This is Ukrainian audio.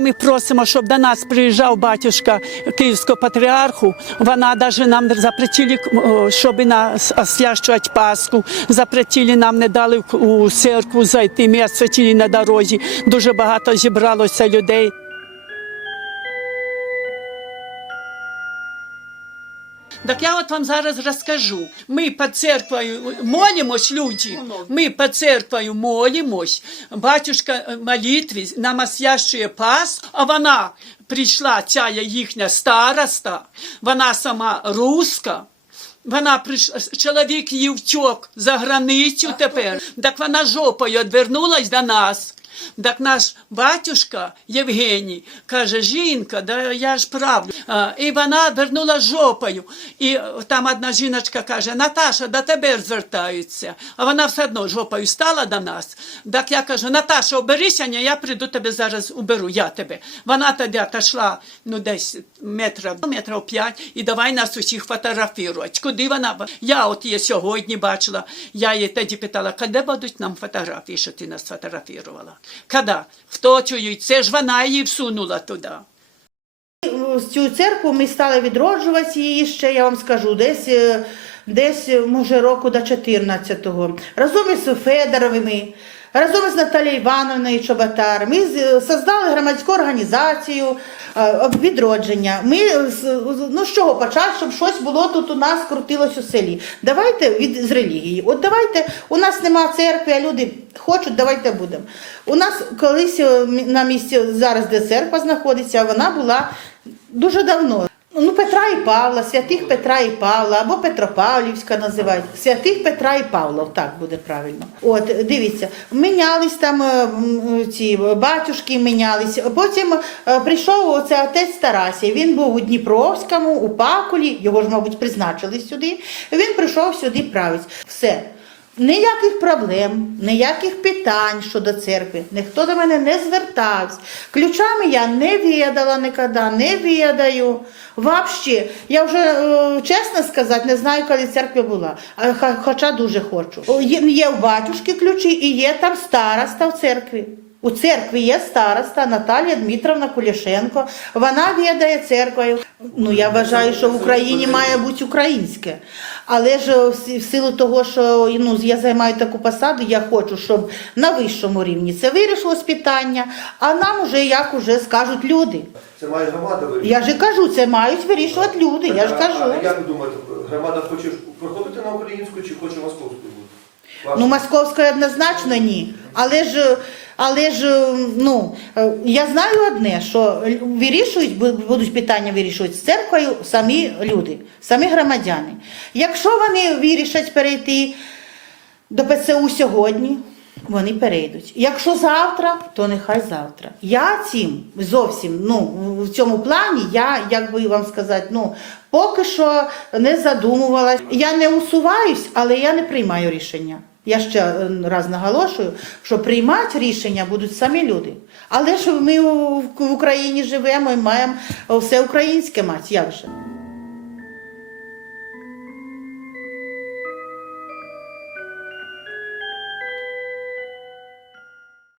ми просимо, щоб до нас приїжджав батюшка Київського патріарху, вона навіть нам запретили, о, щоб нас освящувати Пасху, запретили нам, не дали у церкву зайти, ми освятили на дорозі. Дуже багато зібралося людей. Так я от вам зараз розкажу. Ми під церквою молимось, люди. Ми під церквою молимось. Батюшка е, молитві нам освящує Пасху, а вона прийшла, ця їхня староста, вона сама руска. Вона прийшла, чоловік її втік за границю тепер. Так вона жопою відвернулась до нас. Так наш батюшка Євгеній каже, жінка, да я ж правду. І вона вернула жопою. І там одна жіночка каже, Наташа, до тебе звертаються. А вона все одно жопою стала до нас. Так я кажу, Наташа, оберися, я прийду тебе зараз уберу, я тебе. Вона тоді отошла, ну десь метрів, метрів п'ять, і давай нас усіх фотографувати. Куди вона? Я от її сьогодні бачила. Я її тоді питала, коли будуть нам фотографії, що ти нас фотографувала? Коли? Хто чують? Це ж вона її всунула туди. Цю церкву ми стали відроджувати її ще, я вам скажу, десь, е, десь може, року до 14-го. Разом із Федоровими, разом із Наталією Івановною Чоботар. Ми з- создали громадську організацію е, відродження. Ми з- ну, з чого почати, щоб щось було тут у нас крутилось у селі. Давайте від з релігії. От давайте, у нас нема церкви, а люди хочуть, давайте будемо. У нас колись е, на місці зараз, де церква знаходиться, вона була дуже давно. Ну, Петра і Павла, святих Петра і Павла, або Петропавлівська називають. Святих Петра і Павла, так буде правильно. От, дивіться, мінялись там е, ці батюшки, мінялись. Потім е, прийшов оце отець Тарасій. Він був у Дніпровському, у Пакулі, його ж, мабуть, призначили сюди. Він прийшов сюди править. Все. Ніяких проблем, ніяких питань щодо церкви. Ніхто до мене не звертався. Ключами я не віддала ніколи, не відаю. Взагалі, я вже е, чесно сказати, не знаю, коли церква була, хоча дуже хочу. Є, у батюшки ключі і є там староста в церкві. У церкві є староста Наталія Дмитровна Кулішенко. Вона відає церквою. Ну я вважаю, що в Україні має бути українське. Але ж е, в силу того, що ну, я займаю таку посаду, я хочу, щоб на вищому рівні це вирішилось питання, а нам уже як уже скажуть люди. Це має громада вирішити. Я ж кажу, це мають вирішувати люди. Я ж кажу. А як ви думаєте, громада хоче проходити на українську чи хоче московську бути? Ну, московської однозначно ні. Але ж, але ж, ну, е, я знаю одне, що вирішують, бу- будуть питання вирішувати з церквою самі люди, самі громадяни. Якщо вони вирішать перейти до ПЦУ сьогодні, вони перейдуть. Якщо завтра, то нехай завтра. Я цим зовсім ну, в цьому плані, я, як би вам сказати, ну, поки що не задумувалась. Я не усуваюсь, але я не приймаю рішення. Я ще е, раз наголошую, що приймати рішення будуть самі люди. Але ж ми в Україні живемо і маємо все українське мати. Як же?